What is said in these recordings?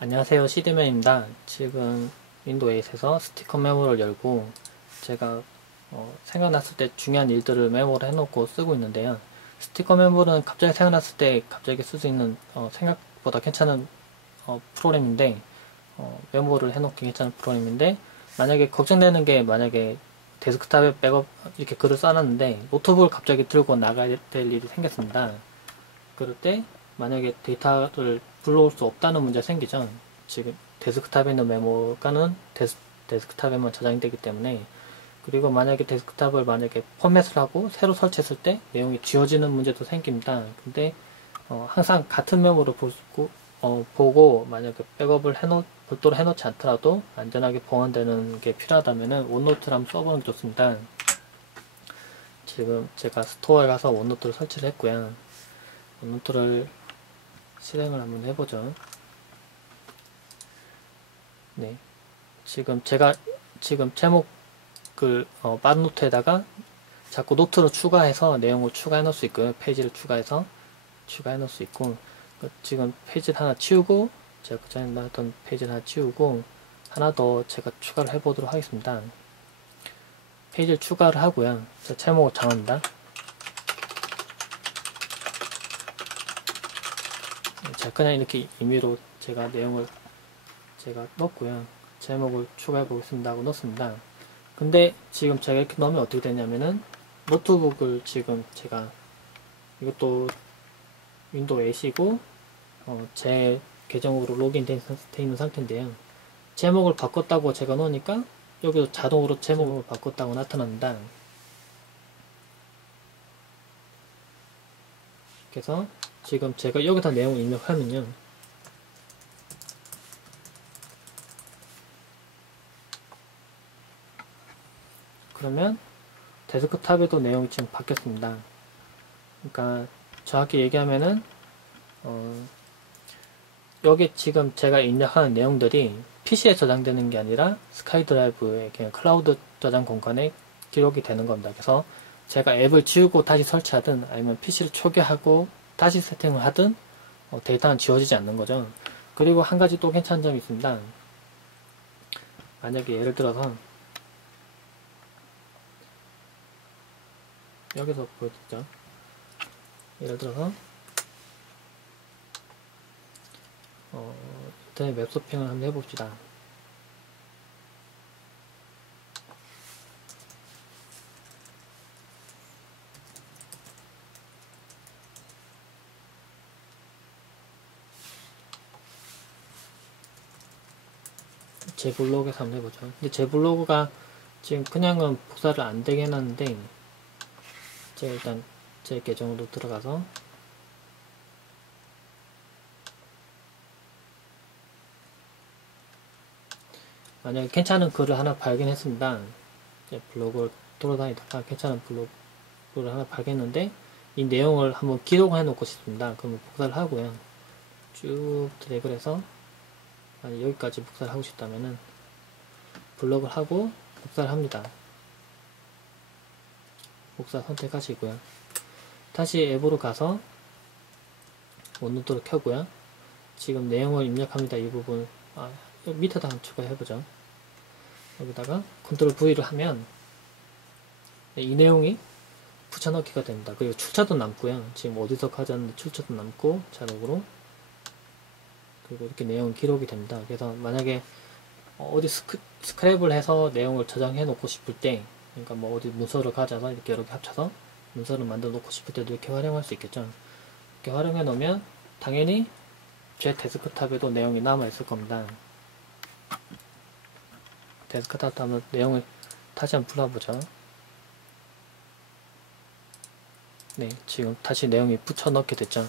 안녕하세요 시드맨입니다. 지금 윈도우 8에서 스티커 메모를 열고 제가 어, 생각났을 때 중요한 일들을 메모를 해놓고 쓰고 있는데요. 스티커 메모는 갑자기 생각났을 때 갑자기 쓸 수 있는 어, 생각보다 괜찮은 어, 프로그램인데 어, 메모를 해놓기 괜찮은 프로그램인데 만약에 걱정되는 게 만약에 데스크탑에 백업 이렇게 글을 써놨는데 노트북을 갑자기 들고 나가야 될 일이 생겼습니다. 그럴 때 만약에 데이터를 불러올 수 없다는 문제가 생기죠. 지금 데스크탑에 있는 메모가는 데스, 데스크탑에만 저장이 되기 때문에 그리고 만약에 데스크탑을 만약에 포맷을 하고 새로 설치했을 때 내용이 지워지는 문제도 생깁니다. 근데 어, 항상 같은 메모를 볼 수, 어, 보고 만약에 백업을 해놓 별도로 해놓지 않더라도 안전하게 보완되는 게 필요하다면 원노트를 한번 써보는 게 좋습니다. 지금 제가 스토어에 가서 원노트를 설치를 했고요. 원노트를 실행을 한번 해보죠. 네. 지금 제가 지금 제목을 어, 빠른 노트에다가 자꾸 노트로 추가해서 내용을 추가해 놓을 수 있고요. 페이지를 추가해서 추가해 놓을 수 있고 그 지금 페이지를 하나 치우고 제가 그 전에 나왔던 페이지를 하나 치우고 하나 더 제가 추가를 해보도록 하겠습니다. 페이지를 추가를 하고요. 제 제목을 정합니다. 자 그냥 이렇게 임의로 제가 내용을 제가 넣었고요. 제목을 추가해 보겠습니다 하고 넣습니다. 근데 지금 제가 이렇게 넣으면 어떻게 되냐면은 노트북을 지금 제가 이것도 윈도우 8이고 어, 제 계정으로 로그인 돼 있는 상태인데요. 제목을 바꿨다고 제가 넣으니까 여기서 자동으로 제목을 바꿨다고 나타납니다. 그래서 지금 제가 여기다 내용을 입력하면요. 그러면 데스크탑에도 내용이 지금 바뀌었습니다. 그러니까 정확히 얘기하면은 어, 여기 지금 제가 입력하는 내용들이 PC에 저장되는 게 아니라 스카이 드라이브의 그냥 클라우드 저장 공간에 기록이 되는 겁니다. 그래서 제가 앱을 지우고 다시 설치하든 아니면 PC를 초기화하고 다시 세팅을 하든 어, 데이터는 지워지지 않는 거죠. 그리고 한 가지 또 괜찮은 점이 있습니다. 만약에 예를 들어서 여기서 보여드리죠. 예를 들어서 어, 인터넷 웹서핑을 한번 해봅시다. 제 블로그에서 한번 해보죠. 근데 제 블로그가 지금 그냥은 복사를 안 되게 해놨는데 제가 일단 제 계정으로 들어가서 만약에 괜찮은 글을 하나 발견했습니다. 제 블로그를 돌아다니다가 괜찮은 블로그를 하나 발견했는데 이 내용을 한번 기록해 놓고 싶습니다. 그러면 복사를 하고요. 쭉 드래그를 해서 만약 여기까지 복사를 하고 싶다면은 블록을 하고 복사를 합니다. 복사 선택하시고요. 다시 앱으로 가서 원노트를 켜고요. 지금 내용을 입력합니다. 이 부분 아, 밑에다 한번 추가해보죠. 여기다가 컨트롤 V를 하면 이 내용이 붙여넣기가 됩니다. 그리고 출처도 남고요. 지금 어디서 가져왔는데 출처도 남고 자동으로 그리고 이렇게 내용 기록이 됩니다. 그래서 만약에 어디 스크, 스크랩을 해서 내용을 저장해 놓고 싶을 때 그러니까 뭐 어디 문서를 가져서 이렇게 여러 개 합쳐서 문서를 만들어 놓고 싶을 때도 이렇게 활용할 수 있겠죠. 이렇게 활용해 놓으면 당연히 제 데스크탑에도 내용이 남아 있을 겁니다. 데스크탑 한번 내용을 다시 한번 불러보죠. 네, 지금 다시 내용이 붙여 넣게 됐죠.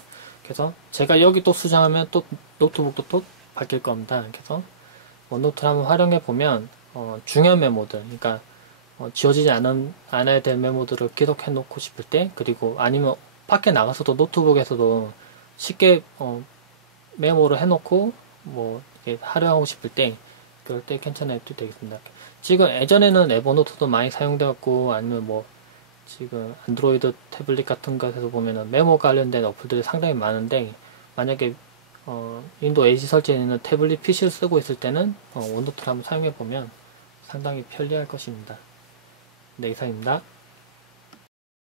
그래서 제가 여기 또 수정하면 또 노트북도 또 바뀔 겁니다. 그래서 원노트를 한번 활용해 보면 어, 중요한 메모들, 그러니까 어, 지워지지 않은, 않아야 될 메모들을 기록해 놓고 싶을 때, 그리고 아니면 밖에 나가서도 노트북에서도 쉽게 어, 메모를 해놓고 뭐 활용하고 싶을 때, 그럴 때 괜찮은 앱도 되겠습니다. 지금 예전에는 에버노트도 많이 사용되었고 아니면 뭐 지금 안드로이드 태블릿 같은 것에서 보면은 메모 관련된 어플들이 상당히 많은데 만약에 어, 윈도우 8이 설치되어 있는 태블릿 PC를 쓰고 있을 때는 어, 원더툴 한번 사용해 보면 상당히 편리할 것입니다. 네, 이상입니다.